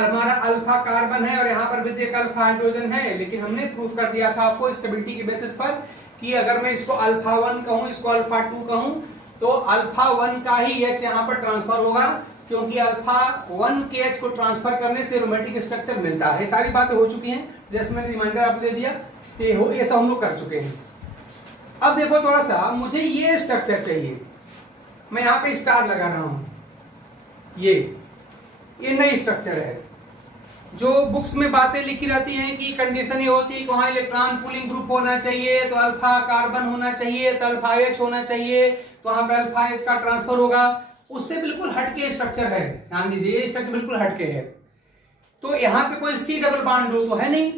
हमारा alpha carbon है और यहाँ पर भी एक अल्फा हाइड्रोजन है, लेकिन हमने प्रूफ कर दिया था आपको स्टेबिलिटी के बेसिस पर कि अगर मैं इसको अल्फा 1 कहूँ, इसको अल्फा 2 कहूँ, तो अल्फा 1 का ही H यहाँ पर ट्रांसफर होगा, क्योंकि अल्फा 1 के H को ट्रांसफर करने से एरोमेटिक स्ट्रक्चर मिलता है। सारी बातें हो चुकी हैं, जैसे मैंने रिमाइंडर आपको दे दिया कि ये सब हम लोग कर चुके हैं। अब देखो थोड़ा सा मुझे ये स्ट्रक्चर चाहिए, मैं यहाँ पे स्टार लगा रहा हूं, ये नई स्ट्रक्चर है। जो बुक्स में बातें लिखी रहती हैं कि कंडीशन ये होती है कि वहां इलेक्ट्रॉन पुलिंग ग्रुप होना चाहिए, तो अल्फा कार्बन होना चाहिए, तो अल्फा H होना चाहिए, तो वहां पे अल्फा H का ट्रांसफर होगा, उससे बिल्कुल हटके स्ट्रक्चर है। ध्यान दीजिए, ये स्ट्रक्चर बिल्कुल हटके है। तो यहाँ पे कोई C डबल बॉन्ड O तो है नहीं,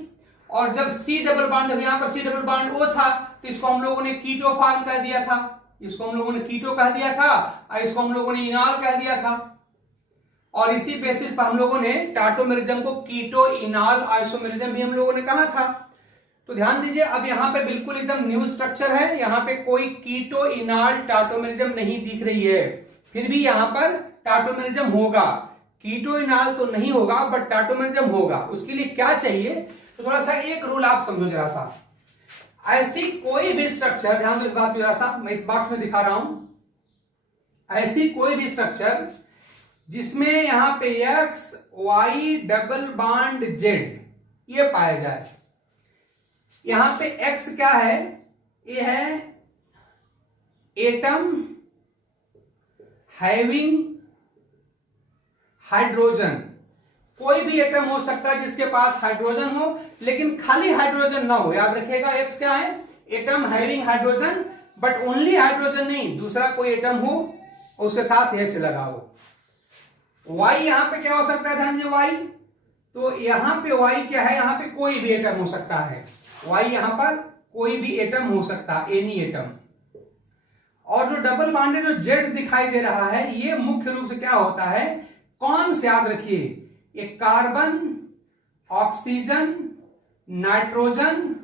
और जब C डबल बॉन्ड, यहाँ पर C डबल बॉन्ड O था, तो इसको हम लोगों ने कीटो फॉर्म कह दिया था, इसको हम लोगों ने कीटो कह दिया था, और इसको हम लोगों ने इनॉल कह दिया था। और इसी बेसिस पर हम लोगों ने टाटोमेरिज्म को कीटो इनॉल आइसोमेरिज्म भी हम लोगों ने कहा था। तो ध्यान दीजिए, अब यहाँ पे बिल्कुल एकदम न्यू स्ट्रक्चर है, यहाँ पे कोई कीटो इनॉल टाटोमेरिज्म नहीं दिख रही है, फिर भी यहाँ पर टाटोमेरिज्म होगा। कीटो इनॉल तो नहीं होगा, बट टाटोमेरिज्म होगा। उसके लिए क्या चाहिए, तो थोड़ा सा एक रूल आप समझो जरा सा। ऐसी कोई भी स्ट्रक्चर, ध्यान दो इस बात पे जरा सा, मैं इस बॉक्स में दिखा रहा हूं, ऐसी कोई भी स्ट्रक्चर जिसमें यहां पे X Y double bond Z ये पाया जाए। यहां पे X क्या है, ये है एटम हैविंग हाइड्रोजन। कोई भी एटम हो सकता है जिसके पास हाइड्रोजन हो, लेकिन खाली हाइड्रोजन ना हो। याद रखिएगा, X क्या है, atom having hydrogen, but only hydrogen नहीं, दूसरा कोई एटम हो उसके साथ H लगा हो। Y यहां पे क्या हो सकता है, ध्यान दीजिए Y, तो यहां पे Y क्या है, यहां पे कोई भी एटम हो सकता है। Y यहां पर कोई भी एटम हो सकता है, एनी एटम। और जो डबल बॉन्डेड जो Z दिखाई दे रहा है, ये मुख्य रूप से क्या होता है, कौन से, याद रखिए, ये कार्बन, ऑक्सीजन, नाइट्रोजन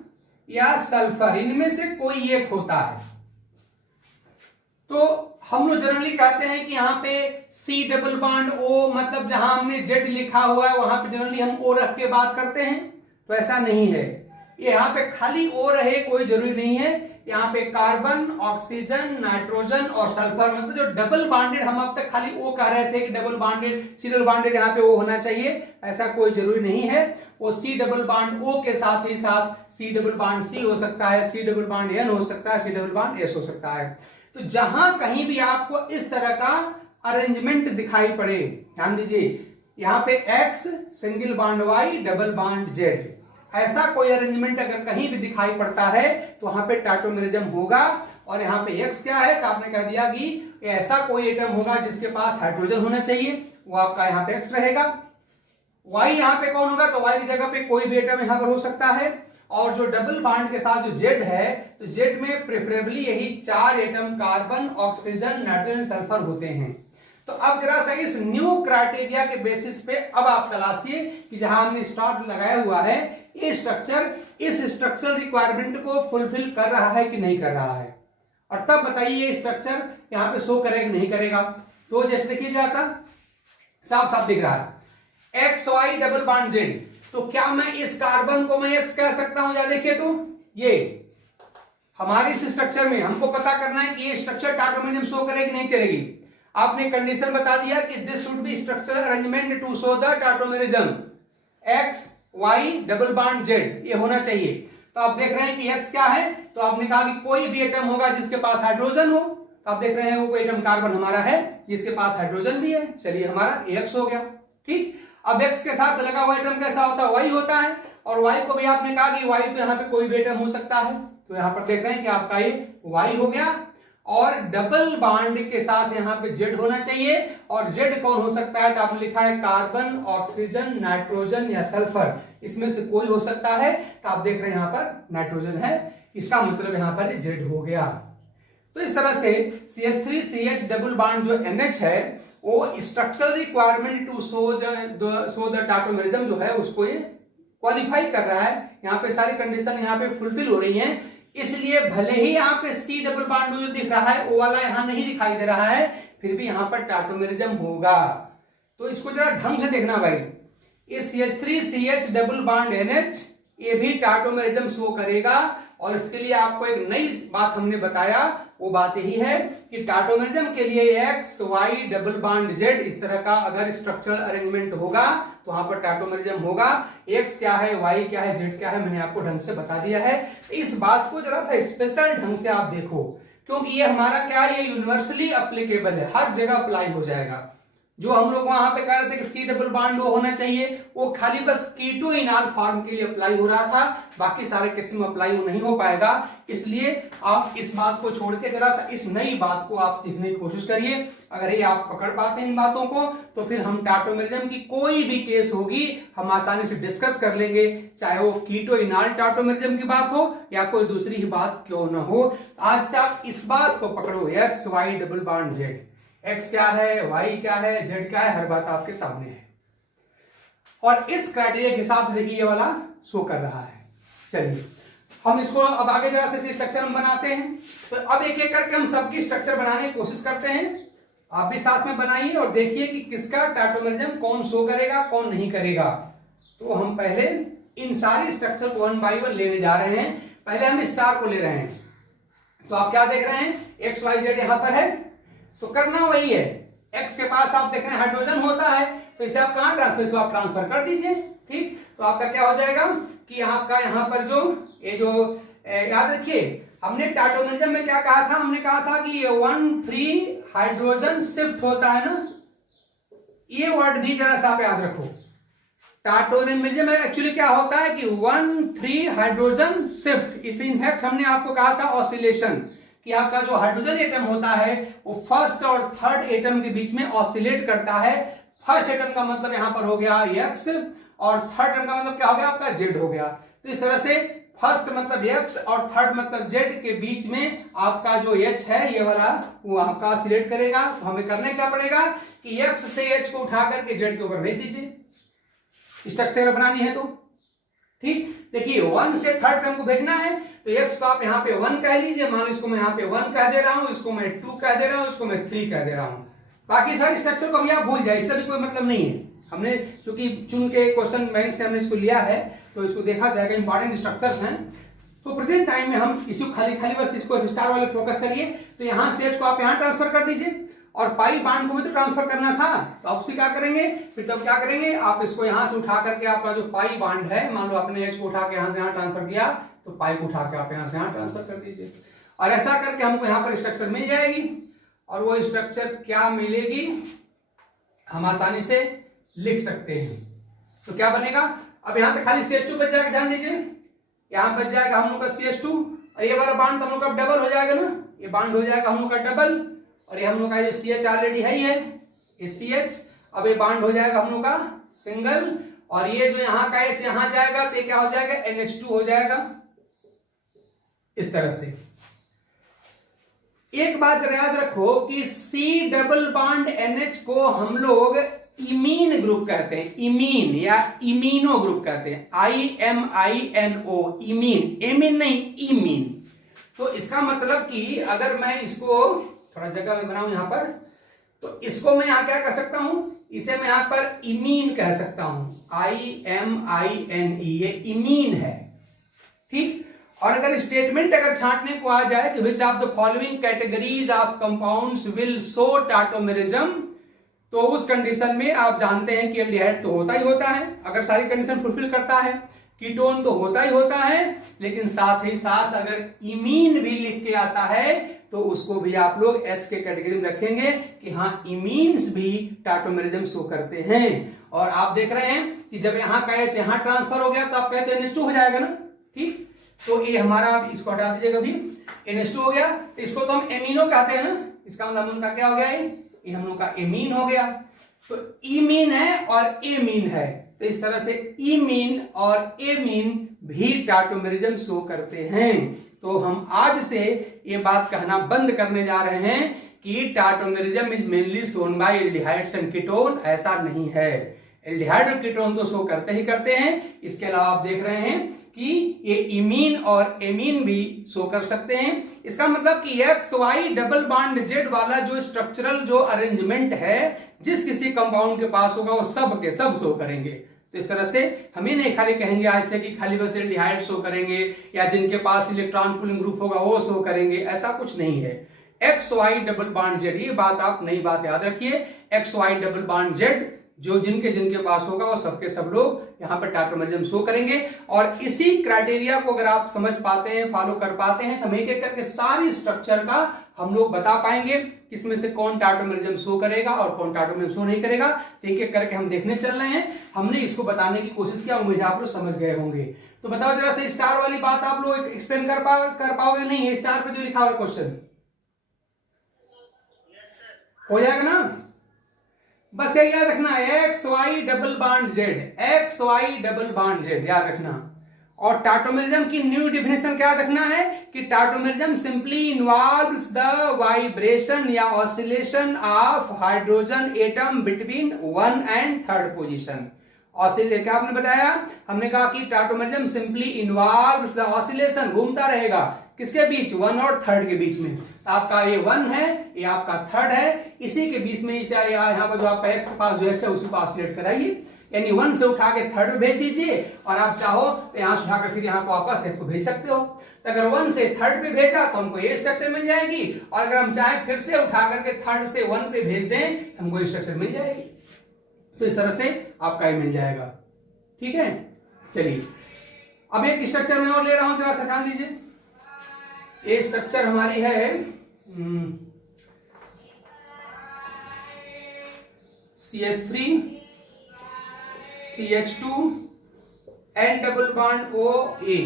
या सल्फर, इनमें से कोई एक होता है। तो हम लोग जनरली कहते हैं कि यहाँ पे C डबल बॉन्ड O, मतलब जहां हमने Z लिखा हुआ है वहां पे जनरली हम O रख के बात करते हैं, तो ऐसा नहीं है। यहाँ पे खाली O रहे कोई जरूरी नहीं है, यहाँ पे कार्बन, ऑक्सीजन, नाइट्रोजन और सल्फर, मतलब जो डबल बॉन्डेड, हम अब तक खाली O कह रहे थे कि double bonded, C double bonded यहाँ पे O होना चाहिए, ऐसा कोई जरूरी नहीं है। वो C डबल बॉन्ड O के साथ ही साथ C डबल बॉन्ड C हो सकता है, C डबल बॉन्ड N हो सकता है, C डबल बॉन्ड S हो सकता है। तो जहां कहीं भी आपको इस तरह का अरेंजमेंट दिखाई पड़े, ध्यान दीजिए, यहाँ पे X single bond Y double bond Z, ऐसा कोई अरेंजमेंट अगर कहीं भी दिखाई पड़ता है तो वहां पे टाटोमेरिज्म होगा। और यहाँ पे X क्या है, तो आपने कह दिया कि ऐसा कोई एटम होगा जिसके पास हाइड्रोजन होना चाहिए, वो आपका यहाँ पे X रहेगा। Y यहाँ पे कौन होगा, तो Y की जगह पे कोई भी एटम यहाँ पर हो सकता है। और जो डबल बॉन्ड के साथ जो Z है, तो Z में प्रेफरेबली यही 4 atom carbon, oxygen, nitrogen, sulphur होते हैं। तो अब जरा सा इस न्यू क्राइटेरिया के बेसिस पे अब आप तलाशिए कि जहां हमने स्टार लगाया हुआ है, ये स्ट्रक्चर इस स्ट्रक्चरल रिक्वायरमेंट को फुलफिल कर रहा है कि नहीं कर रहा है, और तब बताइए ये स्ट्रक्चर यहां पे शो करेगा नहीं करेगा। तो जैसे देखिए जरा सा साफ साफ दिख रहा है X Y double bond Z, तो क्या मैं इस कार्बन को मैं X कह सकता हूं, या देखिए तो ये हमारे इस स्ट्रक्चर में हमको पता करना है कि ये स्ट्रक्चर टाटोमेरिज्म शो करेगी नहीं करेगी। आपने कंडीशन बता दिया कि this should be structural arrangement to show the tautomerism, X Y double bond Z ये होना चाहिए। तो आप देख रहे हैं कि X क्या है, तो आपने कहा कि कोई भी एटम होगा जिसके पास हाइड्रोजन हो, तो आप देख रहे हैं वो कोई एटम कार्बन हमारा है जिसके पास हाइड्रोजन भी है, चलिए हमारा X हो गया। ठीक, अब X के साथ लगा हुआ एटम कैसा होता है, Y होता है, और Y को भी आपने कहा कि Y तो यहाँ पे कोई भी एटम हो सकता है, तो यहाँ पर देख रहे हैं कि आपका ये Y हो गया। और डबल बॉन्ड के साथ यहाँ पे Z होना चाहिए, और Z कौन हो सकता है, तो आपने लिखा है कार्बन, ऑक्सीजन, नाइट्रोजन या सल्फर, इसमें से कोई हो सकता है, तो आप देख रहे हैं यहाँ पर नाइट्रोजन है, इसका मतलब यहाँ पर Z हो गया। तो इस तरह से CH3CH डबल बॉन्ड जो NH है, वो structural requirement to show the tautomerism जो है उसको ये क्वालिफाई कर रहा है। यहाँ पे सारी कंडीशन यहाँ पे फुलफिल हो रही हैं, इसलिए भले ही यहाँ पे C डबल बॉन्ड जो दिख रहा है वो वाला यहाँ नहीं दिखाई दे रहा है, फिर भी यहाँ पर टाटोमेरिज्म होगा। तो इसको जरा ढंग से देखना भाई, ये CH3CH डबल बॉन्ड NH ये भी टाटोमेरिज्म शो करेगा। और इसके लिए आपको एक नई बात हमने बताया, वो बात यही है कि टाटोमेरिज्म के लिए X Y double bond Z इस तरह का अगर स्ट्रक्चरल अरेंजमेंट होगा तो वहां पर टाटोमेरिज्म होगा। X क्या है, Y क्या है, Z क्या है, मैंने आपको ढंग से बता दिया है। इस बात को जरा सा स्पेशल ढंग से आप देखो, क्योंकि ये हमारा क्या है, ये यूनिवर्सली अप्लीकेबल है, हर जगह अप्लाई हो जाएगा। जो हम लोग वहां पे कह रहे थे कि C डबल बॉन्ड वो होना चाहिए, वो खाली बस कीटो इनॉल फॉर्म के लिए अप्लाई हो रहा था, बाकी सारे केस में अप्लाई नहीं हो पाएगा। इसलिए आप इस बात को छोड़ के जरा सा इस नई बात को आप सीखने की कोशिश करिए। अगर ये आप पकड़ पाते हैं इन बातों को तो फिर हम टाटोमेरिज्म की कोई भी केस होगी हम आसानी से डिस्कस कर लेंगे, चाहे वो कीटो इनॉल टाटोमेरिज्म की बात हो या कोई दूसरी ही बात क्यों ना हो। आज से आप इस बात को पकड़ो, X Y double bond Z, X क्या है, Y क्या है, Z क्या है, हर बात आपके सामने है। और इस क्राइटेरिया के हिसाब से देखिए ये वाला शो कर रहा है। चलिए हम इसको अब आगे जरा से स्ट्रक्चर हम बनाते हैं। तो अब एक एक करके हम सबकी स्ट्रक्चर बनाने की कोशिश करते हैं। आप भी साथ में बनाइए और देखिए कि किसका टाटोमेरिज्म कौन शो करेगा कौन नहीं करेगा। तो हम पहले इन सारी स्ट्रक्चर को 1 बाय 1 लेने जा रहे हैं। पहले हम स्टार को ले रहे हैं। तो आप क्या देख रहे हैं, X Y Z यहां पर है, तो करना वही है। X के पास आप देख रहे हैं हाइड्रोजन होता है, तो इसे आप कहां ट्रांसफर, इसको आप ट्रांसफर कर दीजिए। ठीक, तो आपका क्या हो जाएगा कि आपका यहां पर जो ये जो याद रखिए हमने टाटोमेरिज्म में क्या कहा था, हमने कहा था कि 1,3 हाइड्रोजन शिफ्ट होता है ना, ये वर्ड भी जरा सा आप याद रखो। टाटोमेरिज्म में एक्चुअली क्या होता है कि 1,3 हाइड्रोजन शिफ्ट। इनफैक्ट हमने आपको कहा था ऑसिलेशन, कि आपका जो हाइड्रोजन एटम होता है वो फर्स्ट और थर्ड एटम के बीच में ऑसिलेट करता है। फर्स्ट एटम का मतलब यहां पर हो गया X और थर्ड एटम का मतलब क्या हो गया आपका Z हो गया। तो इस तरह से फर्स्ट मतलब X और थर्ड मतलब Z के बीच में आपका जो H है ये वाला वो आपका ऑसिलेट करेगा। तो हमें करने क्या पड़ेगा कि X से H को उठा करके Z के ऊपर भेज दीजिए, स्ट्रक्चर बनानी है। तो ठीक, देखिए 1 से थर्ड टर्म को भेजना है, तो X को आप यहाँ पे 1 कह लीजिए, मान लो इसको मैं यहाँ पे 1 कह दे रहा हूं, इसको मैं 2 कह दे रहा हूं, इसको मैं 3 कह दे रहा हूं। बाकी सारे स्ट्रक्चर को भी आप भूल जाए, इससे भी कोई मतलब नहीं है। हमने चूंकि चुन के क्वेश्चन बैंक से हमने इसको लिया है तो इसको देखा जाएगा, इंपॉर्टेंट स्ट्रक्चर्स हैं। तो प्रेजेंट टाइम में हम इसको खाली बस इसको स्टार वाले फोकस करिए। तो यहाँ से H को आप यहाँ ट्रांसफर कर दीजिए और पाई बॉन्ड को भी तो ट्रांसफर करना था, तो आप उसकी क्या करेंगे, फिर तब क्या करेंगे, आप इसको यहां से उठा करके आपका जो पाई बॉन्ड है, मान लो आपने H को उठा के यहां से यहां ट्रांसफर किया, तो पाई को उठा के आप यहां से यहां ट्रांसफर कर दीजिए। और ऐसा करके हमको यहाँ पर स्ट्रक्चर मिल जाएगी। और वो स्ट्रक्चर क्या मिलेगी हम आसानी से लिख सकते हैं। तो क्या बनेगा, अब यहां पे खाली CH2 बच जाएगा, ध्यान दीजिए, यहां बच जाएगा हम लोग का CH2 और ये वाला बॉन्ड हम लोग का डबल हो जाएगा ना, ये बॉन्ड हो जाएगा हम लोग का डबल। और ये हम लोग का जो CH ऑलरेडी है ये CH, अब ये बॉन्ड हो जाएगा हम लोग का सिंगल। और ये जो यहाँ का H यहाँ जाएगा तो ये क्या हो जाएगा, NH2 हो जाएगा। इस तरह से एक बात याद रखो कि C डबल बॉन्ड NH को हम लोग इमीन ग्रुप कहते हैं, इमीन या इमीनो ग्रुप कहते हैं, IMINO, इमीन, एमीन नहीं, इमीन। तो इसका मतलब कि अगर मैं इसको थोड़ा जगह में बनाऊं यहां पर, तो इसको मैं यहां क्या कह सकता हूं, इसे मैं यहां पर इमीन कह सकता हूं, IMINE, ये इमीन है। ठीक, और अगर स्टेटमेंट अगर छांटने को आ जाए कि which of the following categories of compounds will show tautomerism, तो उस कंडीशन में आप जानते हैं कि एल्डिहाइड तो होता ही होता है, अगर सारी कंडीशन फुलफिल करता है। कीटोन तो होता ही होता है, लेकिन साथ ही साथ अगर इमीन भी लिख के आता है तो उसको भी आप लोग S के कैटेगरी में रखेंगे कि हाँ इमीन्स भी टाटोमेरिज्म शो करते हैं। और आप देख रहे हैं कि जब यहाँ का H यहाँ ट्रांसफर हो गया तो आप कहते हैं NH2 हो जाएगा ना। ठीक, तो ये हमारा, इसको हटा दीजिएगा भी, NH2 हो गया, तो इसको तो हम एमिनो कहते हैं ना, इसका मतलब उनका क्या हो गया, ये हम लोग का एमीन हो गया। तो इमीन है और एमीन है, तो इस तरह से इमीन और एमीन भी टाटोमेरिज्म शो करते हैं। तो हम आज से ये बात कहना बंद करने जा रहे हैं कि tautomerism is mainly shown by aldehydes and ketone, ऐसा नहीं है। एल्डिहाइड और कीटोन तो शो करते ही करते हैं, इसके अलावा आप देख रहे हैं कि ये इमीन और एमीन भी शो कर सकते हैं। इसका मतलब कि X Y double bond Z वाला जो स्ट्रक्चरल जो अरेंजमेंट है जिस किसी कंपाउंड के पास होगा वो सब के सब शो करेंगे। तो इस तरह से हमें नहीं खाली कहेंगे आज से कि खाली बस एल्डिहाइड शो करेंगे या जिनके पास इलेक्ट्रॉन पुलिंग ग्रुप होगा वो शो करेंगे, ऐसा कुछ नहीं है। X y double bond z, ये बात आप नई बात याद रखिए। X y double bond z जो जिनके जिनके पास होगा वो सबके सब लोग यहाँ पर टाटोमेरिज्म शो करेंगे। और इसी क्राइटेरिया को अगर आप समझ पाते हैं, फॉलो कर पाते हैं, तो हम एक एक करके सारी स्ट्रक्चर का हम लोग बता पाएंगे किसमें से कौन टाटोमेरिज्म शो करेगा और कौन टाटोमेरिज्म शो नहीं करेगा। एक एक करके हम देखने चल रहे हैं। हमने इसको बताने की कोशिश किया, उम्मीद आप लोग समझ गए होंगे। तो बताओ जरा से स्टार वाली बात आप लोग एक्सप्लेन कर पाओगे नहीं? स्टार पे जो लिखा हुआ क्वेश्चन हो जाएगा ना? बस ये याद रखना, x y double bond z, x y double bond z याद रखना। और टाटोमेरिज्म की न्यू डिफिनेशन क्या रखना है कि tautomerism simply involves the vibration या oscillation of hydrogen atom between 1 and 3rd position. Oscillate क्या आपने बताया? हमने कहा कि tautomerism simply involves the oscillation, घूमता रहेगा किसके बीच? 1 और 3rd के बीच में। आपका ये 1 है, ये आपका 3rd है, इसी के बीच में यहाँ पर जो आपका एक्स के पास जो है उसी को ऑसिलेट कराइए, यानी 1 से उठा के 3rd में भेज दीजिए और आप चाहो तो यहाँ से उठाकर फिर यहाँ को वापस एक्स को भेज सकते हो। तो अगर 1 से 3rd पे भेजा तो हमको ये स्ट्रक्चर मिल जाएगी, और अगर हम चाहें फिर से उठा करके 3rd से 1 पे भेज दें हमको ये स्ट्रक्चर मिल जाएगी। तो इस तरह से आपका ये मिल जाएगा। ठीक है, चलिए अब एक स्ट्रक्चर में और ले रहा हूं, जरा सा ध्यान दीजिए। ये स्ट्रक्चर हमारी है CH3 CH2 N double bond OA।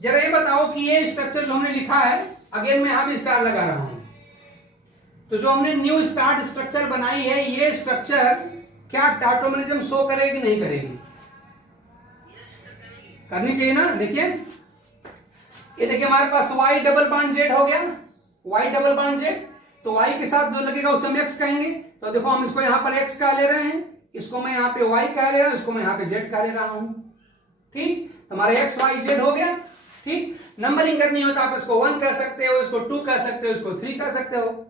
जरा ये बताओ कि ये स्ट्रक्चर जो हमने लिखा है, अगेन मैं यहां भी स्टार लगा रहा हूं, तो जो हमने न्यू स्टार्ट स्ट्रक्चर बनाई है, ये स्ट्रक्चर क्या टाटोमेरिज्म शो करेगी नहीं करेगी? करनी चाहिए ना। देखिए ये देखिए हमारे पास Y डबल बॉन्ड जेड हो गया, Y डबल बॉन्ड जेड, तो Y के साथ जो लगेगा उसे हम X कहेंगे। तो देखो हम इसको यहां पर X कह ले रहे हैं, इसको मैं यहाँ पे Y कह ले रहा हूं, इसको मैं यहाँ पे Z कह ले रहा हूं। ठीक, हमारे X Y Z हो गया। ठीक, नंबरिंग करनी हो तो आप इसको 1 कह सकते हो, इसको 2 कह सकते हो, इसको 3 कह सकते हो।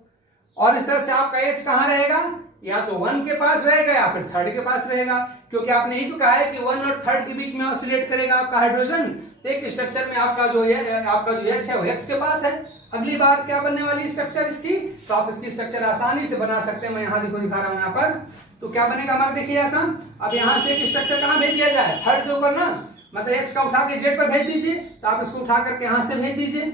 और इस तरह से आपका H कहां रहेगा? या तो 1 के पास रहेगा या फिर 3rd के पास रहेगा, क्योंकि आपने ही तो कहा है कि 1 और 3rd के बीच में ऑसिलेट करेगा आपका हाइड्रोजन। तो एक स्ट्रक्चर में आपका जो H है वो X के पास है। अगली बार क्या बनने वाली स्ट्रक्चर इसकी, तो आप इसकी स्ट्रक्चर आसानी से बना सकते हैं। मैं यहाँ दिखा रहा हूँ यहाँ पर, तो क्या बनेगा हमारा, देखिए आसान। अब यहाँ से एक स्ट्रक्चर कहाँ भेज दिया जाए? 3rd के ऊपर ना, मतलब X का उठा के Z पर भेज दीजिए, तो आप इसको उठा करके यहाँ से भेज दीजिए।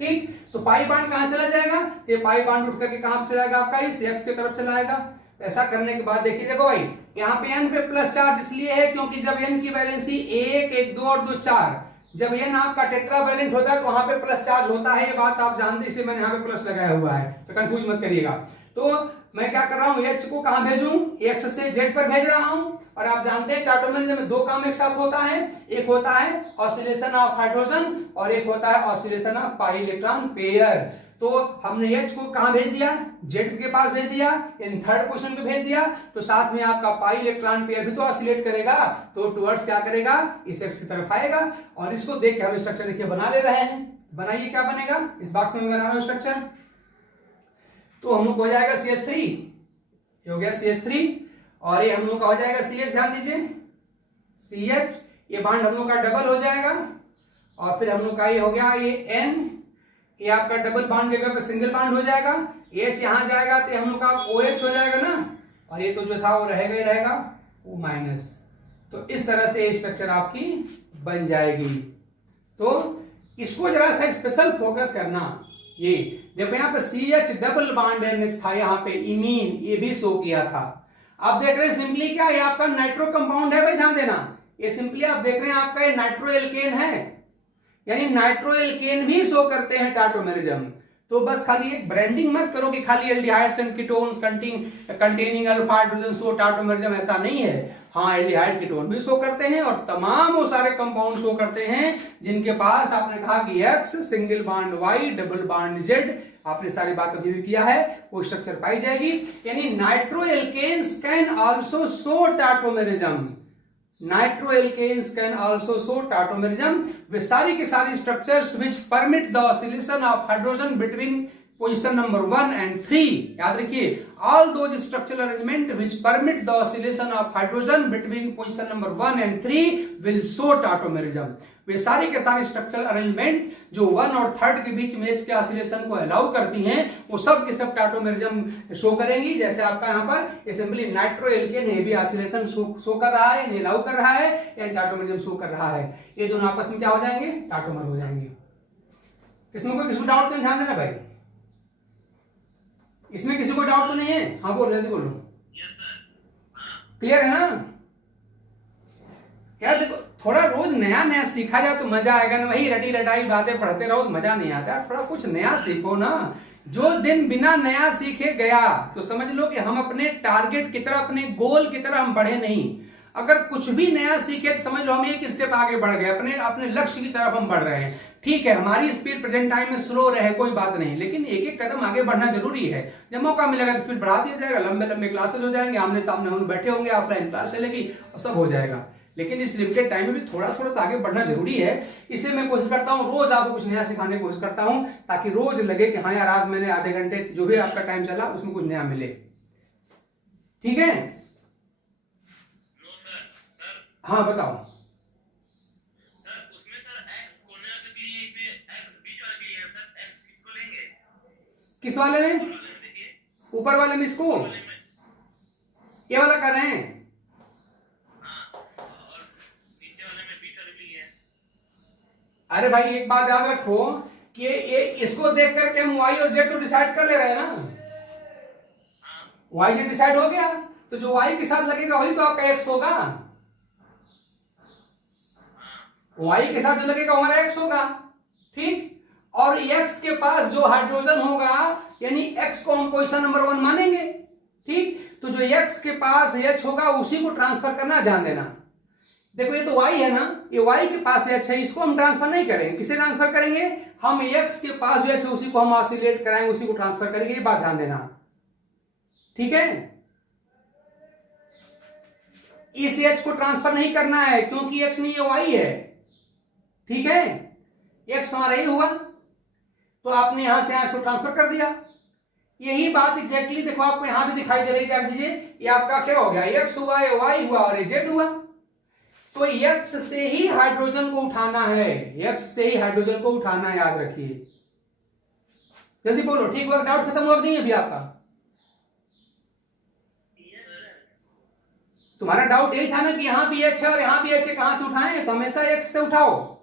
ठीक, तो पाई बॉन्ड कहां चला जाएगा? ये पाई बॉन्ड उठ करके कहां चला जाएगा आपका? इस X की तरफ चला जाएगा। ऐसा करने के बाद देखिए, देखो भाई यहाँ पे N पे प्लस चार्ज इसलिए है क्योंकि जब N की वैलेंसी 1 1 2 और 2 4, जब N आपका टेट्रावैलेंट होता है तो वहां पे प्लस चार्ज होता है, ये बात आप जानते हैं, इसलिए मैंने यहाँ पे प्लस लगाया हुआ है, तो कंफ्यूज मत करिएगा। तो मैं क्या कर रहा हूँ, H को कहां भेजूं? X से Z पर भेज रहा हूं। और आप जानते हैं टाटोमेरिज्म में 2 काम एक साथ होता है, एक होता है ऑसिलेशन ऑफ हाइड्रोजन और एक होता है oscillation of pi electron pair. तो हमने H को कहां भेज दिया? Z के पास भेज दिया, इन 3rd पोजीशन पे भेज दिया, तो साथ में आपका पाई इलेक्ट्रॉन पेयर भी तो ऑसिलेट करेगा, तो टुवर्ड्स क्या करेगा? इस X की तरफ आएगा। और इसको देख के हम स्ट्रक्चर देखिए बना ले रहे हैं। बनाइए, क्या बनेगा? इस बॉक्स में बना रहा हूं स्ट्रक्चर, तो हम लोग हो जाएगा CH3, ये हो गया CH3, और ये हम लोग का हो जाएगा CH, ध्यान दीजिए CH, ये बॉन्ड हम लोग का डबल हो जाएगा, और फिर हम लोग का ये हो गया ये N, ये आपका डबल बॉन्ड जगह पे सिंगल बॉन्ड हो जाएगा। H यहां जाएगा तो हम लोग का OH हो जाएगा ना, और ये तो जो था वो रहेगा ही रहेगा O-। तो इस तरह से ये स्ट्रक्चर आपकी बन जाएगी। तो इसको जरा सा स्पेशल फोकस करना। ये देखो यहाँ पे CH डबल बॉन्ड NH था, यहाँ पे इमीन ये भी शो किया था। आप देख रहे हैं सिंपली क्या, ये आपका नाइट्रो कंपाउंड है भाई, ध्यान देना। ये सिंपली आप देख रहे हैं आपका ये नाइट्रो एल्केन है, यानी नाइट्रो एल्केन भी शो करते हैं टाटोमेरिज्म। तो बस खाली एक ब्रांडिंग मत करो कि खाली aldehydes and ketones containing alpha hydrogen show tautomerism, ऐसा नहीं है। हाँ, एल्डिहाइड कीटोन भी शो करते हैं और तमाम वो सारे कंपाउंड शो करते हैं जिनके पास आपने कहा कि X single bond Y double bond Z, आपने सारी बात अभी भी किया है, वो स्ट्रक्चर पाई जाएगी। यानी nitro alkanes can also show tautomerism, nitro alkanes can also show tautomerism. वे सारी की सारी structures which permit the oscillation of hydrogen between position number 1 and 3, याद रखिए, all those structural arrangement which permit the oscillation of hydrogen between position number 1 and 3 will show tautomerism. वे सारे के सारे स्ट्रक्चरल अरेंजमेंट जो 1 और 3 के बीच में के ऑसिलेशन को अलाउ करती हैं, वो सब के सब टाटोमेरिज्म शो करेंगी। जैसे आपका यहाँ पर असेंबली नाइट्रो एल्केन है भी ऑसिलेशन शो कर रहा है, यानी अलाउ कर रहा है, या टाटोमेरिज्म शो कर रहा है। ये दोनों आपस में क्या हो जाएंगे, टाटोमर हो जाएंगे। इसमें कोई किसी को डाउट तो नहीं, ध्यान देना भाई, इसमें किसी को डाउट तो नहीं है? हाँ बोलो, जल्दी बोलो। क्लियर है ना यार? देखो, थोड़ा रोज नया नया सीखा जाए तो मजा आएगा ना। वही रटी रटाई बातें पढ़ते रहो तो मजा नहीं आता। थोड़ा कुछ नया सीखो ना। जो दिन बिना नया सीखे गया तो समझ लो कि हम अपने टारगेट की तरफ, अपने गोल की तरफ हम बढ़े नहीं। अगर कुछ भी नया सीखे तो समझ लो हम एक स्टेप आगे बढ़ गए, अपने अपने लक्ष्य की तरफ हम बढ़ रहे हैं। ठीक है, हमारी स्पीड प्रेजेंट टाइम में स्लो रहे कोई बात नहीं, लेकिन एक एक कदम आगे बढ़ना जरूरी है। जब मौका मिलेगा तो स्पीड बढ़ा दिया जाएगा, लंबे लंबे क्लासेस हो जाएंगे, आमने सामने हम बैठे होंगे, ऑफलाइन क्लास चलेगी और सब हो जाएगा। लेकिन इस लिमिटेड टाइम में भी थोड़ा थोड़ा तो आगे बढ़ना जरूरी है। इसलिए मैं कोशिश करता हूँ रोज आपको कुछ नया सिखाने की कोशिश करता हूँ, ताकि रोज लगे कि हाँ यार आज मैंने आधे घंटे जो भी आपका टाइम चला उसमें कुछ नया मिले। ठीक है? हाँ बताओ। किस वाले में? ऊपर वाले में इसको ये वाला कर रहे हैं। अरे भाई एक बात याद रखो कि ये इसको देख करके हम वाई और जेड तो डिसाइड कर ले रहे हैं ना। वाई जेड डिसाइड हो गया तो जो वाई के साथ लगेगा वही तो आपका एक्स होगा। वाई के साथ जो लगेगा हमारा एक्स होगा। ठीक, और एक्स के पास जो हाइड्रोजन होगा यानी एक्स को हम पोजीशन नंबर 1 मानेंगे। ठीक, तो जो एक्स के पास एच होगा उसी को ट्रांसफर करना, ध्यान देना। देखो ये तो वाई है ना, ये वाई के पास एच है, इसको हम ट्रांसफर नहीं करेंगे। किसे ट्रांसफर करेंगे? हम एक्स के पास जो एच है उसी को हम ऑसिलेट कराएंगे, उसी को ट्रांसफर करेंगे। ये बात ध्यान देना। ठीक है, इस एच को ट्रांसफर नहीं करना है क्योंकि एक्स नहीं, ये वाई है। ठीक है, एक्स हमारा ये हुआ तो आपने यहां से यहां इसको ट्रांसफर कर दिया। यही बात एग्जैक्टली देखो आपको यहां भी दिखाई दे रही है। देख दीजिए, ये आपका क्या हो गया, एक्स हुआ, ये वाई हुआ और ये जेड हुआ। तो एक्स से ही हाइड्रोजन को उठाना है, एक्स से ही हाइड्रोजन को उठाना है, याद रखिए। जल्दी बोलो, ठीक हुआ? डाउट खत्म हुआ नहीं अभी आपका? तुम्हारा डाउट यही था ना कि यहां भी एच है और यहां भी एच है, कहां से उठाएं? तो हमेशा एक्स से उठाओ।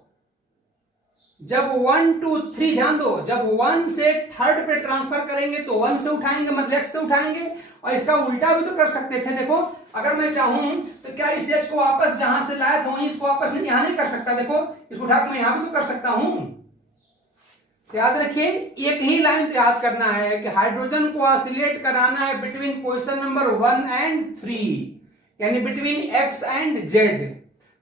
जब 1 2 3 ध्यान दो, जब 1 से 3rd पे ट्रांसफर करेंगे तो 1 से उठाएंगे, मतलब एक्स से उठाएंगे। और इसका उल्टा भी तो कर सकते थे। देखो, अगर मैं चाहूं तो क्या इस एच को वापस जहां से लाया था वहीं इसको वापस नहीं, यहां नहीं कर सकता। देखो, इसको उठा मैं यहां भी तो कर सकता हूं। तो याद रखिए, एक ही लाइन तो याद करना है कि हाइड्रोजन को ऑसिलेट कराना है बिटवीन पोजीशन नंबर 1 and 3, यानी बिटवीन एक्स एंड जेड।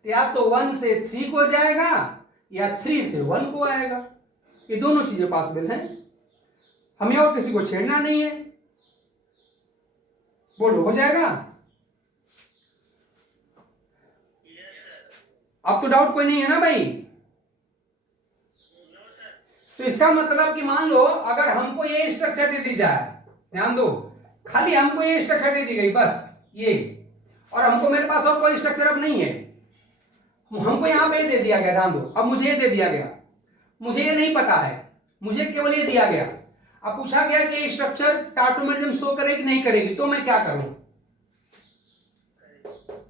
तो या तो 1 से 3 को जाएगा या 3 से 1 को आएगा। ये दोनों चीजें पॉसिबल हैं, हमें और किसी को छेड़ना नहीं है। बोलो, हो जाएगा? अब तो डाउट कोई नहीं है ना भाई? तो इसका मतलब कि मान लो अगर हमको ये स्ट्रक्चर दे दी जाए, ध्यान दो, खाली हमको ये स्ट्रक्चर दे दी गई बस ये, और हमको मेरे पास और कोई स्ट्रक्चर अब नहीं है, हमको यहां पे दे दिया गया, ध्यान दो। अब मुझे ये दे दिया गया, मुझे ये नहीं पता है, मुझे केवल ये दिया गया। अब पूछा गया कि ये स्ट्रक्चर टाटोमेरिज्म शो करेगी नहीं करेगी, तो मैं क्या करूं?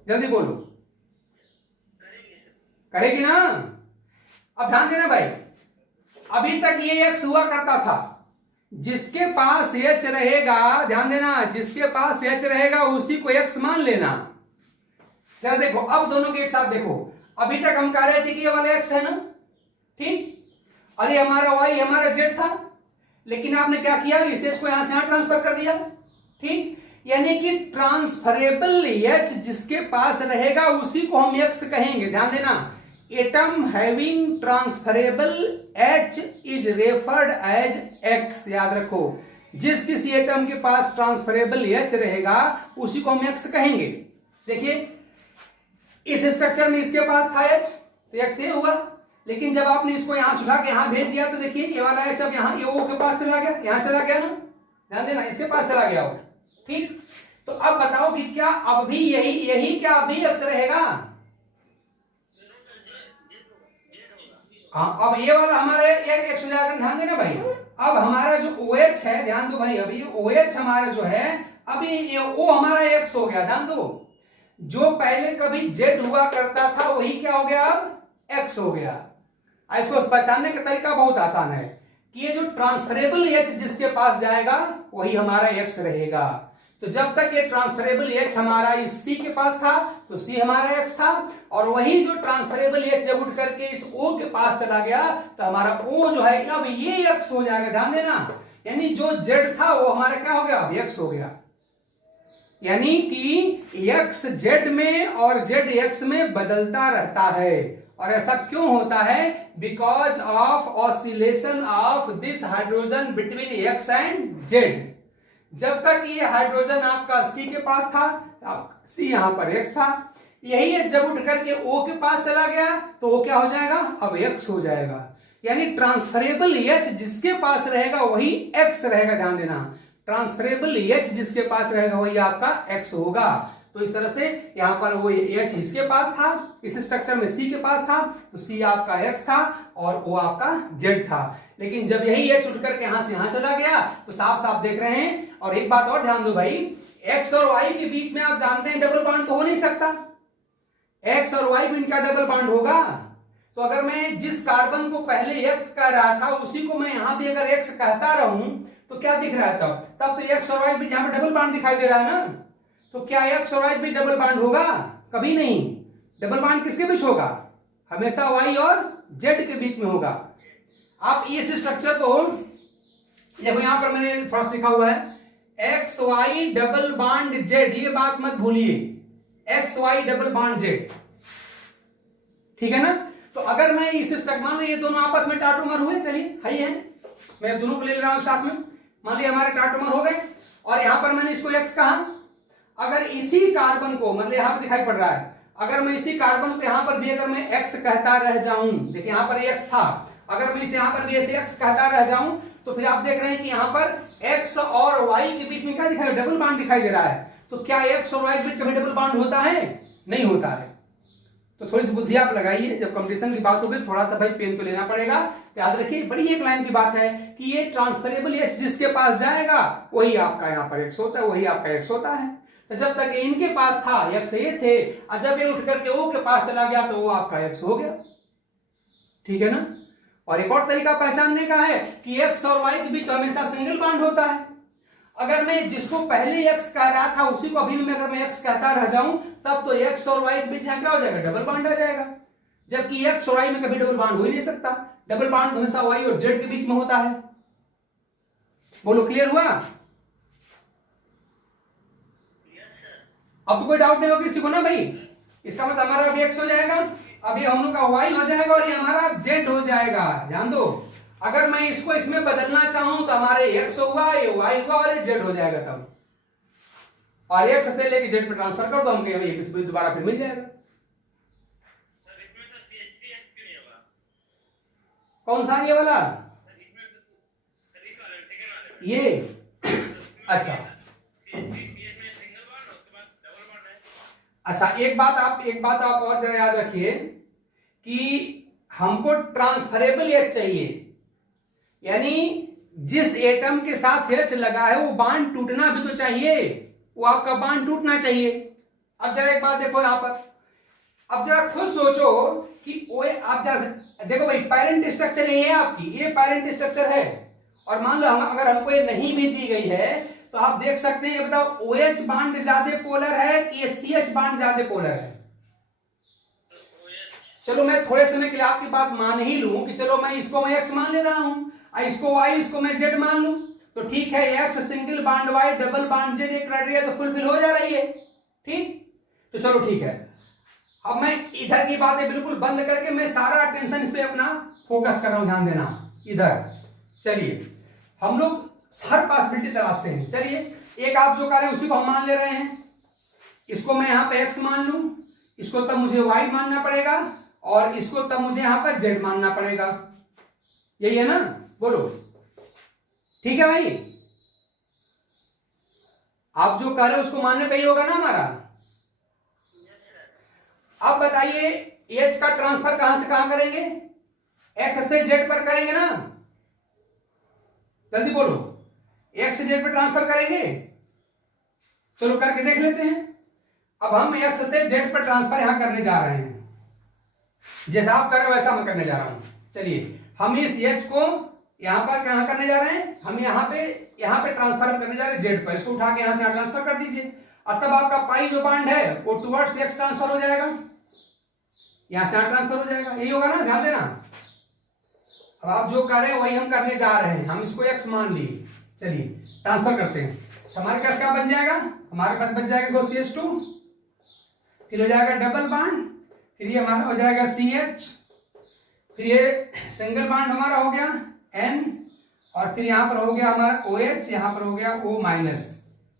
जल्दी बोलो। करेगी ना? अब ध्यान देना भाई, अभी तक ये एक्स हुआ करता था, जिसके पास एच रहेगा, ध्यान देना, जिसके पास एच रहेगा उसी को एक्स मान लेना। जरा देखो, अब दोनों के एक साथ देखो। अभी तक हम कह रहे थे कि ये वाला एक्स है ना, ठीक, अरे हमारा वाई हमारा जेड था, लेकिन आपने क्या किया, इस एच को यहां से यहां ट्रांसफर कर दिया। ठीक, यानी कि ट्रांसफरेबल एच जिसके पास रहेगा उसी को हम एक्स कहेंगे। ध्यान देना, atom having transferable H is referred as x. याद रखो, जिस किसी एटम के पास ट्रांसफरेबल एच रहेगा उसी को हम एक्स कहेंगे। देखिए, इस स्ट्रक्चर में इसके पास था एच तो एक्स ये हुआ, लेकिन जब आपने इसको यहां सुझा के यहां भेज दिया तो देखिए ये वाला एक्स अब यहाँ ये ओ के पास चला गया, यहां चला गया ना, ध्यान देना इसके पास चला गया वो। ठीक, तो अब बताओ कि क्या अब भी यही क्या अभी एक्स रहेगा? हाँ, अब ये वाला हमारे एक्स हो जाएगा, ध्यान देना भाई। अब हमारा जो OH है, ध्यान दो भाई, अभी OH हमारा जो है अभी ये O हमारा एक्स हो गया, ध्यान दो। जो पहले कभी Z हुआ करता था वही क्या हो गया, अब एक्स हो गया। इसको पहचानने का तरीका बहुत आसान है कि ये जो ट्रांसफरेबल H जिसके पास जाएगा वही हमारा एक्स रहेगा। तो जब तक ये ट्रांसफरेबल H हमारा इस C के पास था तो C हमारा एक्स था, और वही जो ट्रांसफरेबल H जब उठ करके इस O के पास चला गया तो हमारा O जो है अब ये एक्स हो जाएगा, ध्यान देना। यानी जो Z था वो हमारा क्या हो गया, अब एक्स हो गया। यानी कि एक्स जेड में और जेड एक्स में बदलता रहता है। और ऐसा क्यों होता है? Because of oscillation of this hydrogen between x and Z. जब तक ये हाइड्रोजन आपका सी के पास था, सी यहां पर एक्स था, यही है जब उठ करके ओ के पास चला गया तो वो क्या हो जाएगा, अब एक्स हो जाएगा। यानी ट्रांसफरेबल एच जिसके पास रहेगा वही एक्स रहेगा, ध्यान देना। ट्रांसफरेबल एच जिसके पास रहेगा वही आपका एक्स होगा। तो इस तरह से यहां पर वो एच इसके पास था, इस स्ट्रक्चर में सी के पास था, तो सी आपका एक्स था और ओ आपका जेड था। लेकिन जब यही एच उठ करके यहां से यहां चला गया तो साफ साफ देख रहे हैं। और एक बात और ध्यान दो भाई, एक्स और वाई के बीच में आप जानते हैं डबल बॉन्ड तो हो नहीं सकता। एक्स और वाई में इनका डबल बॉन्ड होगा। तो अगर मैं जिस कार्बन को पहले एक्स कह रहा था उसी को मैं यहां भी अगर एक्स कहता रहूं तो क्या दिख रहा है, तब तो एक्स और वाई भी यहां पर डबल बॉन्ड दिखाई दे रहा है ना। तो क्या एक्स और वाई भी डबल बॉन्ड होगा? कभी नहीं। डबल बॉन्ड किसके बीच होगा? हमेशा वाई और जेड के बीच में होगा। आप इस स्ट्रक्चर को देखो, यहां पर मैंने थोड़ा सा लिखा हुआ है x y double bond z, ये बात मत भूलिए, x y double bond z, ठीक है ना। तो अगर मैं इस स्ट्रक्चर, मान लो ये दोनों आपस में टाटोमर हुए, चलिए हाई है, मैं दोनों को ले रहा हूं साथ में, मान लिया हमारे टाटोमर हो गए और यहां पर मैंने इसको एक्स कहा। अगर इसी कार्बन को, मतलब यहां पर दिखाई पड़ रहा है, अगर मैं इसी कार्बन को यहां पर भी अगर मैं एक्स कहता रह जाऊं, देखिए यहां पर एक्स था, अगर मैं इसे यहां पर भी ऐसे एक्स कहता रह जाऊं तो फिर आप देख रहे हैं कि यहां पर एक्स और वाई के बीच में क्या दिखाई, डबल बॉन्ड दिखाई दे रहा है। तो क्या एक्स और वाई के बीच कभी डबल बॉन्ड होता है? नहीं होता है। तो थोड़ी सी बुद्धि आप लगाइए, जब कंपटीशन की बात होगी थोड़ा सा भाई पेन तो लेना पड़ेगा। याद रखिए, बड़ी एक लाइन की बात है कि ये ट्रांसफरेबल एच जिसके पास जाएगा वही आपका यहाँ पर एक्स होता है, वही आपका एक्स होता है। तो जब तक इनके पास था एक्स ये थे, और जब ये उठ करके ओ के पास चला गया तो वो आपका एक्स हो गया, ठीक है ना। और एक और तरीका पहचानने का है कि एक्स और वाई के बीच हमेशा सिंगल बॉन्ड होता है। अगर मैं जिसको पहले एक्स कह रहा था उसी को अभी भी अगर मैं एक्स कहता रह जाऊं तब तो एक्स और वाई के बीच क्या हो जाएगा, डबल बॉन्ड आ जाएगा। जबकि एक्स और वाई में कभी डबल बॉन्ड हो ही नहीं सकता, डबल बॉन्ड हमेशा वाई और जेड के बीच में होता है। बोलो, क्लियर हुआ? अब तो कोई डाउट नहीं होगा किसी को ना भाई। इसका मतलब हमारा अभी एक्स हो जाएगा, अभी हम लोग का वाई हो जाएगा और ये हमारा जेड हो जाएगा। ध्यान दो, अगर मैं इसको इसमें बदलना चाहूं तो हमारे एक्स होगा, ये वाई होगा और ये जेड हो जाएगा तब। और एक्स से लेके जेड पे ट्रांसफर कर दो, हमको दोबारा फिर मिल जाएगा। कौन सा ये वाला? ये अच्छा अच्छा, एक बात आप और जरा याद रखिए कि हमको ट्रांसफरेबल एच चाहिए, यानी जिस एटम के साथ एच लगा है वो बांड टूटना भी तो चाहिए, वो आपका बांड टूटना चाहिए। अब जरा एक बात देखो यहां पर, अब जरा खुद सोचो कि वो आप जरा देखो भाई, पेरेंट स्ट्रक्चर ये है आपकी, ये पेरेंट स्ट्रक्चर है, और मान लो अगर हमको ये नहीं भी दी गई है तो आप देख सकते हैं, ये बताओ OH बांड ज्यादा पोलर है कि ये CH बांड ज्यादा पोलर है? चलो मैं थोड़े समय के लिए आपकी बात मान ही लूं कि चलो मैं इसको मैं एक्स मान ले रहा हूं, इसको वाई, इसको मैं जेड मान लूं, तो ठीक है, x single bond y double bond z एक क्राइटेरिया तो फुलफिल हो जा रही है, ठीक। तो चलो ठीक है, अब मैं इधर की बातें बिल्कुल बंद करके मैं सारा अटेंशन इस पे अपना फोकस कर रहा हूं, ध्यान देना इधर। चलिए हम लोग हर पॉसिबिलिटी तलाशते हैं। चलिए एक आप जो कर रहे हैं उसी को हम मान ले रहे हैं, इसको मैं यहां पे एक्स मान लूं, इसको तब मुझे वाई मानना पड़ेगा और इसको तब मुझे यहां पर जेड मानना पड़ेगा। यही है ना, बोलो ठीक है भाई। आप जो कर रहे हो उसको मानने पे ही होगा ना हमारा। अब बताइए एच का ट्रांसफर कहां से कहां करेंगे, एक्स से जेड पर करेंगे ना, जल्दी बोलो, एक्स से जेड पर ट्रांसफर करेंगे। चलो करके देख लेते हैं। अब हम एक्स से जेड पर ट्रांसफर यहां करने जा रहे हैं, जैसा आप कर रहे हो वैसा मैं करने जा रहा हूं। चलिए हम इस एच को यहां पर कहां करने जा रहे हैं, हम यहां पे ट्रांसफर हम करने जा रहे हैं जेड पर। इसको उठा के यहां से ट्रांसफर कर दीजिए और तब आपका पाई जो बाउंड है वो टुवर्ड्स एक्स ट्रांसफर हो जाएगा, यहां से ट्रांसफर हो जाएगा। यही होगा ना, ध्यान देना। अब आप जो कर रहे हैं वही हम करने जा रहे हैं, हम इसको एक्स मान लिए। चलिए ट्रांसफर करते हैं। तो हमारे पास क्या बन जाएगा, हमारे पास बन जाएगा CH2, फिर हो जाएगा डबल बॉन्ड, फिर ये हमारा हो जाएगा CH, फिर ये सिंगल बॉन्ड हमारा हो गया N, और फिर यहां पर हो गया हमारा OH, यहां पर हो गया O-।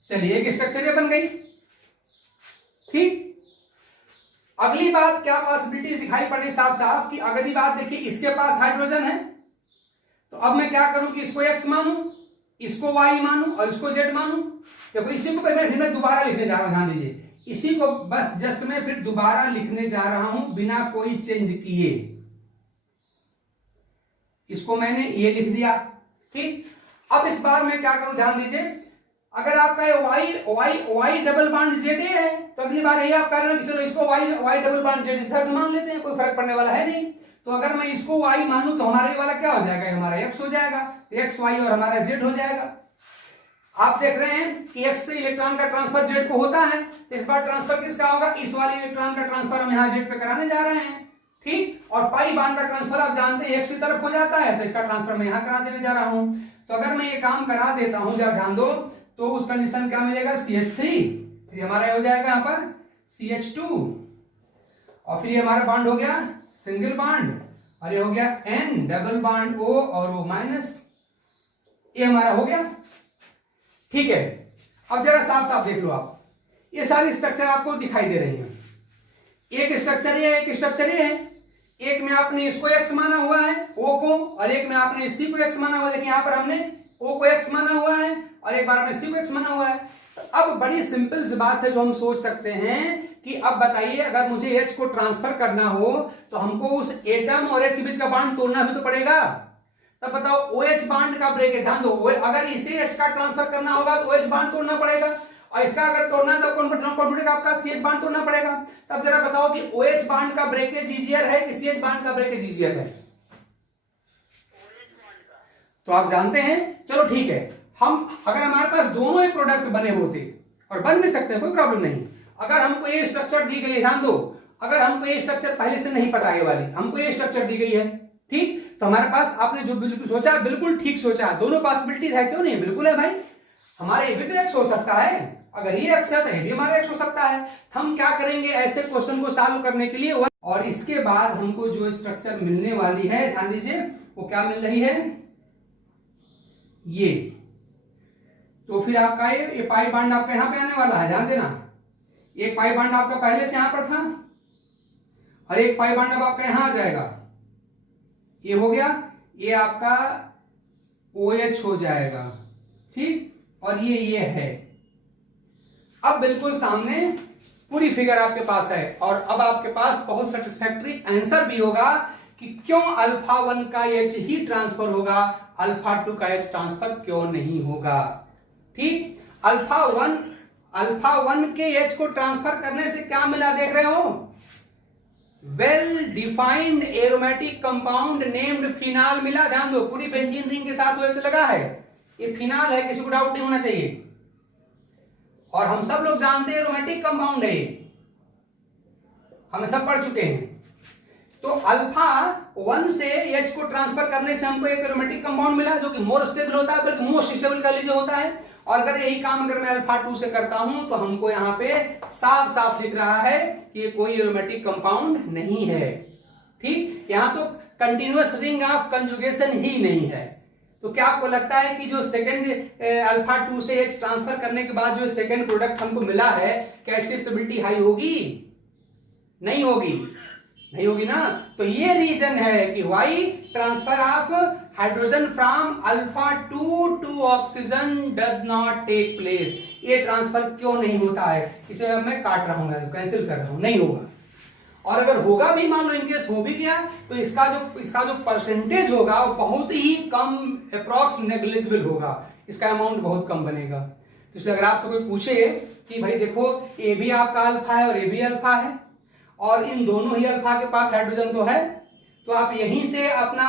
चलिए एक स्ट्रक्चर ये बन गई। ठीक, अगली बात क्या पॉसिबिलिटी दिखाई पड़ रही साफ साफ कि अगली बात देखिए, इसके पास हाइड्रोजन है, तो अब मैं क्या करूं कि इसको एक्स मानूं, इसको वाई मानूं और इसको जेड मानूं। देखो इसी को मैं दोबारा लिखने जा रहा हूं, ध्यान दीजिए, इसी को बस जस्ट मैं फिर दोबारा लिखने जा रहा हूं बिना कोई चेंज किए। इसको मैंने ये लिख दिया। ठीक, अब इस बार मैं क्या करूं, ध्यान दीजिए, अगर आपका वाई डबल बॉन्ड जेड है तो अगली बार यही आप कर रहे हो कि चलो इसको वाई डबल बॉन्ड जेड इस तरह से मान लेते हैं, कोई फर्क पड़ने वाला है नहीं। तो अगर मैं इसको वाई मानूं तो हमारा ये वाला क्या हो जाएगा, हमारा एक्स हो जाएगा, एक्स वाई और हमारा जेड हो जाएगा। आप देख रहे हैं कि एक्स से इलेक्ट्रॉन का ट्रांसफर जेड को होता है, तो इस बार ट्रांसफर किसका होगा, इस वाले इलेक्ट्रॉन का ट्रांसफर हम यहाँ जेड पे कराने जा रहे हैं। ठीक, और पाई बॉन्ड का ट्रांसफर आप जानते हैं एक्स की तरफ हो जाता है, तो इसका ट्रांसफर मैं यहाँ करा देने जा रहा हूं। तो अगर मैं ये काम करा देता हूं, जरा ध्यान दो, तो उस कंडीशन क्या मिलेगा, CH3, फिर हमारा हो जाएगा यहाँ पर CH2, और फिर ये हमारा बॉन्ड हो गया सिंगल बॉन्ड, और ये हो गया N डबल बॉन्ड O और O-, ये हमारा हो गया। ठीक है, अब जरा साफ साफ देख लो आप, ये सारी स्ट्रक्चर आपको दिखाई दे रही है। एक स्ट्रक्चर ये है, एक स्ट्रक्चर ये है, एक में आपने इसको एक्स माना हुआ है O को, और एक में आपने इसी को एक्स माना हुआ है। देखिए यहां पर हमने O को एक्स माना हुआ है और एक बार हमने सी को एक्स माना हुआ है। तो अब बड़ी सिंपल सी बात है जो हम सोच सकते हैं कि अब बताइए, अगर मुझे H को ट्रांसफर करना हो तो हमको उस एटम और H के बीच का बॉन्ड तोड़ना भी तो पड़ेगा। तब बताओ OH बॉन्ड का ब्रेक है, ध्यान दो, अगर इसे H का ट्रांसफर करना होगा तो OH बॉन्ड तोड़ना पड़ेगा, और इसका अगर तोड़ना है तो कौन पड़ेगा, आपका CH बॉन्ड तोड़ना पड़ेगा। तब जरा बताओ कि OH बॉन्ड का ब्रेकेज इजियर है कि CH बॉन्ड का ब्रेकेज इजियर है। तो आप जानते हैं, चलो ठीक है, हम अगर हमारे पास दोनों ही प्रोडक्ट बने होते, और बन भी सकते हैं, कोई प्रॉब्लम नहीं, अगर हमको ये स्ट्रक्चर दी गई, ध्यान दो, अगर हमको ये स्ट्रक्चर पहले से नहीं पता है वाली, हमको ये स्ट्रक्चर दी गई है, ठीक, तो हमारे पास आपने जो बिल्कुल सोचा बिल्कुल ठीक सोचा, दोनों पॉसिबिलिटीज है, क्यों नहीं, बिल्कुल है भाई, हमारे ये भी तो एक्स हो सकता है, अगर ये एक्स है तो ये भी हमारा एक्स हो सकता है। हम क्या करेंगे ऐसे क्वेश्चन को सॉल्व करने के लिए, और इसके बाद हमको जो स्ट्रक्चर मिलने वाली है, ध्यान दीजिए, वो क्या मिल रही है, ये। तो फिर आपका ये पाई बॉन्ड आपका यहां पे आने वाला है, ध्यान देना, एक पाई बॉन्ड आपका पहले से यहां पर था और एक पाई बॉन्ड अब आपका यहां आ जाएगा, ये हो गया, ये आपका OH हो जाएगा, ठीक, और ये है। अब बिल्कुल सामने पूरी फिगर आपके पास है, और अब आपके पास बहुत सेटिस्फैक्टरी आंसर भी होगा कि क्यों अल्फा 1 का H ही ट्रांसफर होगा, अल्फा 2 का H ट्रांसफर क्यों नहीं होगा। ठीक, अल्फा 1 के H को ट्रांसफर करने से क्या मिला, देख रहे हो, well defined aromatic compound named phenol मिला। ध्यान दो, पूरी बेंजीन रिंग के साथ OH लगा है, ये फिनाल है, किसी को डाउट नहीं होना चाहिए, और हम सब लोग जानते हैं एरोमेटिक कंपाउंड है, हम सब पढ़ चुके हैं। तो अल्फा 1 से H को ट्रांसफर करने से हमको एक एरोमेटिक कंपाउंड मिला जो कि मोर स्टेबल होता है, बल्कि मोस्ट स्टेबल कर लीजिए होता है। और अगर यही काम अगर मैं अल्फा 2 से करता हूं तो हमको यहां पे साफ साफ दिख रहा है कि ये कोई एरोमेटिक कंपाउंड नहीं है। ठीक, यहां तो कंटिन्यूअस रिंग ऑफ कंजुगेशन ही नहीं है। तो क्या आपको लगता है कि जो सेकंड अल्फा 2 से H ट्रांसफर करने के बाद जो सेकंड प्रोडक्ट हमको मिला है, क्या इसकी स्टेबिलिटी हाई होगी? नहीं होगी। नहीं होगी ना। तो ये रीजन है कि why transfer of hydrogen from alpha to oxygen does not take place. ये ट्रांसफर क्यों नहीं होता है, इसे अब मैं काट रहा हूं, कैंसिल कर रहा हूं, नहीं होगा। और अगर होगा भी, मान लो इनकेस हो भी गया, तो इसका जो परसेंटेज होगा वो बहुत ही कम, अप्रॉक्स नेग्लिजिबल होगा, इसका अमाउंट बहुत कम बनेगा। तो इसलिए अगर आपसे कोई पूछे कि भाई देखो ए भी आपका अल्फा है और ए भी अल्फा है, और इन दोनों ही अल्फा के पास हाइड्रोजन तो है, तो आप यहीं से अपना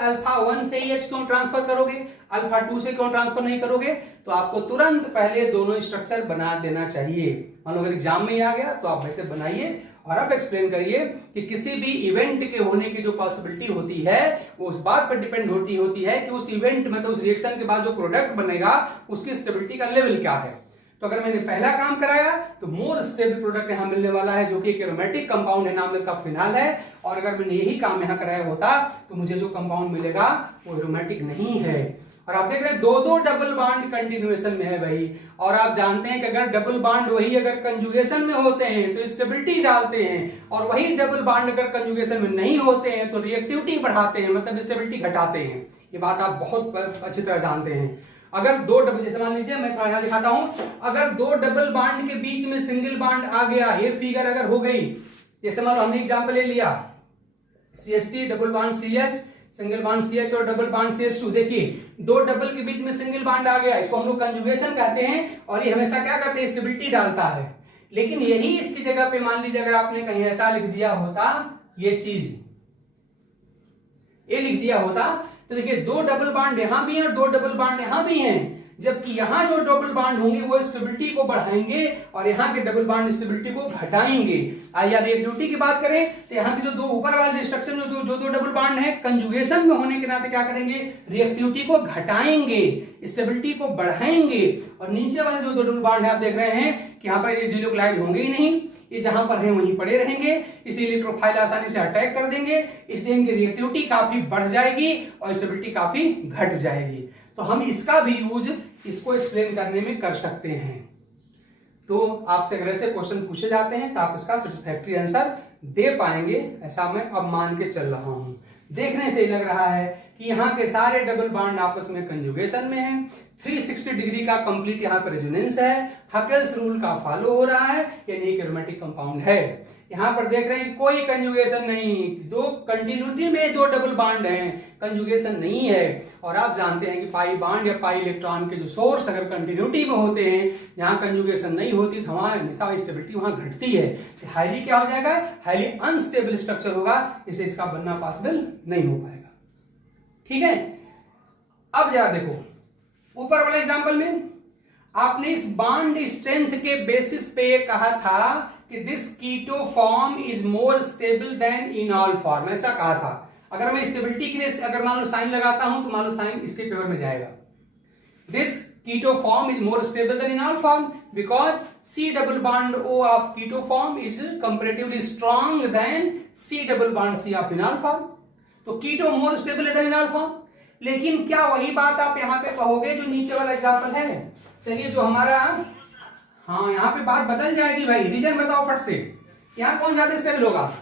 अल्फा 1 से ही H क्यों ट्रांसफर करोगे, अल्फा 2 से क्यों ट्रांसफर नहीं करोगे? तो आपको तुरंत पहले दोनों स्ट्रक्चर बना देना चाहिए। मान लो अगर एग्जाम में आ गया तो आप वैसे बनाइए और आप एक्सप्लेन करिए कि किसी भी इवेंट के होने की जो पॉसिबिलिटी होती है वो उस बात पर डिपेंड होती है कि उस इवेंट मतलब उस रिएक्शन के बाद जो प्रोडक्ट बनेगा उसकी स्टेबिलिटी का लेवल क्या है। तो अगर मैंने पहला काम कराया तो मोर स्टेबल प्रोडक्ट यहां मिलने वाला है, जो कि एक एरोमेटिक कंपाउंड है, नाम इसका फिनाल है। और अगर मैंने यही काम यहां कराया होता तो मुझे जो कंपाउंड मिलेगा वो एरोमेटिक नहीं है। और आप देख रहे हैं दो डबल बॉन्ड कंटिन्यूएशन में है भाई, और आप जानते हैं कि अगर डबल बॉन्ड वही अगर कंजुगेशन में होते हैं तो स्टेबिलिटी डालते हैं, और वही डबल बॉन्ड अगर कंजुगेशन में नहीं होते हैं तो रिएक्टिविटी बढ़ाते हैं, मतलब स्टेबिलिटी घटाते हैं। ये बात आप बहुत अच्छी तरह जानते हैं। अगर दो डबल, जैसे मान लीजिए मैं यहां दिखाता हूं, अगर दो डबल बॉन्ड के बीच में सिंगल बॉन्ड आ गया, ये फिगर अगर हो गई, जैसे मान लो हमने एग्जांपल ले लिया CH3 double bond CH, single bond CH और डबल बॉन्ड CH2, देखिए दो डबल के बीच में सिंगल बॉन्ड आ गया, इसको हम लोग कंजुगेशन कहते हैं, और ये हमेशा क्या करते हैं, स्टेबिलिटी डालता है। लेकिन यही इसकी जगह पे मान लीजिए अगर आपने कहीं ऐसा लिख दिया होता, ये चीज ये लिख दिया होता, तो देखिए दो डबल बॉन्ड यहां भी हैं और दो डबल बॉन्ड यहां भी हैं, जबकि यहां जो डबल बॉन्ड होंगे वो स्टेबिलिटी को बढ़ाएंगे और यहां के डबल बॉन्ड स्टेबिलिटी को घटाएंगे। आइए रिएक्टिविटी की बात करें तो यहां के जो दो ऊपर वाले स्ट्रक्चर में जो दो डबल बॉन्ड है कंजुगेशन में होने के नाते क्या करेंगे, रिएक्टिविटी को घटाएंगे, स्टेबिलिटी को बढ़ाएंगे। और नीचे वाले जो दो डबल बॉन्ड है आप देख रहे हैं कि यहां पर ये डिलोक्लाइज होंगे ही नहीं, ये जहां पर है वहीं पड़े रहेंगे, इसलिए इलेक्ट्रोफाइल आसानी से अटैक कर देंगे, इसलिए इनकी रिएक्टिविटी काफी बढ़ जाएगी और स्टेबिलिटी काफी घट जाएगी। तो हम इसका भी यूज इसको एक्सप्लेन करने में कर सकते हैं। तो आपसे अगर ऐसे क्वेश्चन पूछे जाते हैं तो आप इसका सेटिस्फैक्टरी आंसर दे पाएंगे, ऐसा मैं अब मान के चल रहा हूं। देखने से लग रहा है कि यहाँ के सारे डबल बॉन्ड आपस में कंजुगेशन में है, 360 डिग्री का कंप्लीट यहाँ पर रेजोनेंस है, हकेल्स रूल का फॉलो हो रहा है, यानी एक एरोमेटिक कंपाउंड है। यहां पर देख रहे हैं कोई कंजुगेशन नहीं, दो कंटिन्यूटी में दो डबल बॉन्ड हैं, कंजुगेशन नहीं है। और आप जानते हैं कि पाई बॉन्ड या पाई इलेक्ट्रॉन के जो सोर्स अगर कंटिन्यूटी में होते हैं, जहां कंजुगेशन नहीं होती तो हमारा हमेशा स्टेबिलिटी वहां घटती है, हाईली क्या हो जाएगा, हाईली अनस्टेबल स्ट्रक्चर होगा, इसलिए इसका बनना पॉसिबल नहीं हो पाएगा। ठीक है, अब जरा देखो ऊपर वाले एग्जांपल में आपने इस बॉन्ड स्ट्रेंथ के बेसिस पे ये कहा था कि this keto form is more stable than enol form, ऐसा कहा था। अगर मैं स्टेबिलिटी के लिए अगर मान लो साइन लगाता हूं तो मान लो साइन इसके फेवर में जाएगा, this keto form is more stable than enol form because C double bond O of keto form is comparatively strong than C double bond C of enol form. तो keto more stable than enol form. लेकिन क्या वही बात आप यहां पे कहोगे जो नीचे वाला एग्जांपल है? चलिए जो हमारा, हाँ यहां पे बात बदल जाएगी भाई, रीजन बताओ फट से, यहां कौन ज्यादा स्टेबल होगा?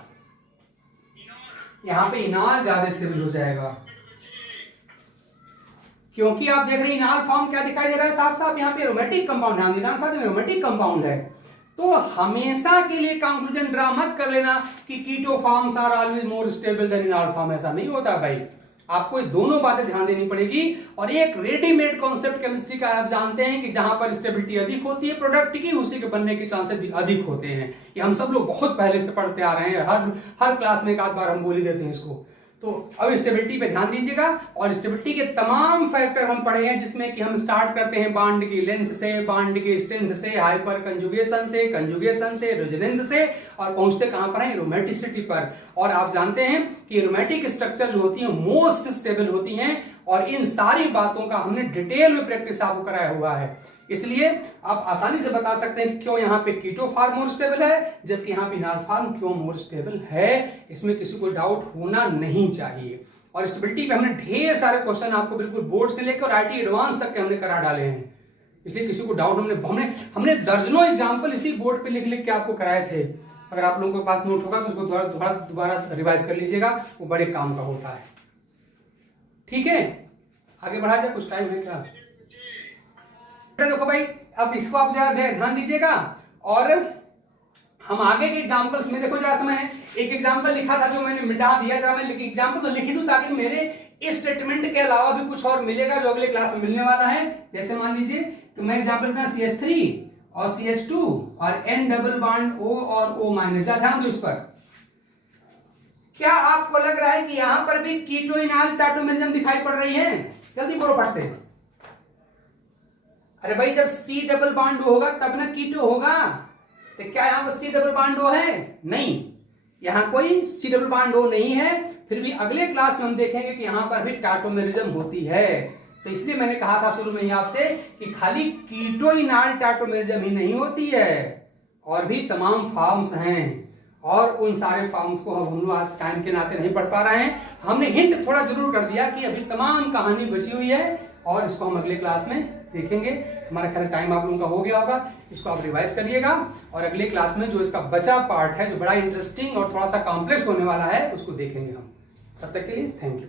यहां पे इनॉल ज्यादा स्टेबल हो जाएगा, क्योंकि आप देख रहे हैं इनॉल फॉर्म क्या दिखाई दे रहा है, साफ साफ यहाँ पे एरोमेटिक कंपाउंड है, एरोमेटिक कंपाउंड है। तो हमेशा के लिए कंक्लूजन ड्रा मत कर लेना कि keto forms are always more stable than enol form, ऐसा नहीं होता भाई। आपको दोनों बातें ध्यान देनी पड़ेगी। और एक रेडीमेड कॉन्सेप्ट केमिस्ट्री का आप जानते हैं कि जहां पर स्टेबिलिटी अधिक होती है प्रोडक्ट की, उसी के बनने के चांसेस भी अधिक होते हैं। ये हम सब लोग बहुत पहले से पढ़ते आ रहे हैं, हर क्लास में एक आध बार हम बोल ही देते हैं इसको। तो अब स्टेबिलिटी पे ध्यान दीजिएगा, और स्टेबिलिटी के तमाम फैक्टर हम पढ़े हैं, जिसमें कि हम स्टार्ट करते हैं बॉन्ड की लेंथ से, बॉन्ड की स्ट्रेंथ से, हाइपर कंजुगेशन से, रेजोनेंस से, और पहुंचते कहां पर है, एरोमेटिसिटी पर। और आप जानते हैं कि एरोमेटिक स्ट्रक्चर जो होती है मोस्ट स्टेबल होती हैं, और इन सारी बातों का हमने डिटेल में प्रैक्टिस आपको कराया हुआ है। इसलिए आप आसानी से बता सकते हैं क्यों यहाँ पे कीटो फॉर्म मोर स्टेबल है, जबकि यहाँ पे इनॉल फॉर्म क्यों मोर स्टेबल है। इसमें किसी को डाउट होना नहीं चाहिए। और स्टेबिलिटी पे हमने ढेर सारे क्वेश्चन आपको बिल्कुल बोर्ड से लेकर आईटी एडवांस तक के हमने करा डाले हैं, इसलिए किसी को डाउट हमने दर्जनों एग्जाम्पल इसी बोर्ड पे लिख लिख के आपको कराए थे। अगर आप लोगों के पास नोट होगा तो उसको दोबारा रिवाइज कर लीजिएगा, वो बड़े काम का होता है। ठीक है, आगे बढ़ा जाए, कुछ टाइम है क्या? देखो भाई, अब इसको आप जरा ध्यान दीजिएगा और हम आगे के एग्जांपल्स में देखो जरा समय है। एक एग्जांपल लिखा था जो मैंने मिटा दिया, जरा मैं एग्जांपल तो लिख दूं ताकि मेरे इस स्टेटमेंट के अलावा भी कुछ और मिलेगा जो अगले क्लास में मिलने वाला है। जैसे मान लीजिए कि मैं एग्जांपल देता CH3 और CH2 और N डबल बॉन्ड O और O माइनस। ध्यान दो इस पर। क्या आपको लग रहा है कि यहां पर भी कीटो इनाल टाटोमेरिज्म दिखाई पड़ रही है? जल्दी बोलो फट से। अरे भाई, जब C डबल बॉन्ड होगा तब ना कीटो होगा। तो क्या यहां पर C डबल बॉन्ड O है? नहीं, यहां कोई C डबल बॉन्ड O नहीं है। फिर भी अगले क्लास में हम देखेंगे कि यहां पर भी टाटोमेरिज्म होती है। तो इसलिए मैंने कहा था शुरू में ही आपसे कि खाली कीटो इनाल टाटोमेरिज्म ही नहीं होती है, और भी तमाम फॉर्म्स हैं, और उन सारे फॉर्म्स को हम लोग आज टाइम के नाते नहीं पढ़ पा रहे हैं। हमने हिंट थोड़ा जरूर कर दिया कि अभी तमाम कहानी बची हुई है, और इसको हम अगले क्लास में देखेंगे। हमारा ख्याल टाइम आप लोगों का हो गया होगा, इसको आप रिवाइज करिएगा, और अगले क्लास में जो इसका बचा पार्ट है जो बड़ा इंटरेस्टिंग और थोड़ा सा कॉम्प्लेक्स होने वाला है उसको देखेंगे हम। तब तक के लिए थैंक यू।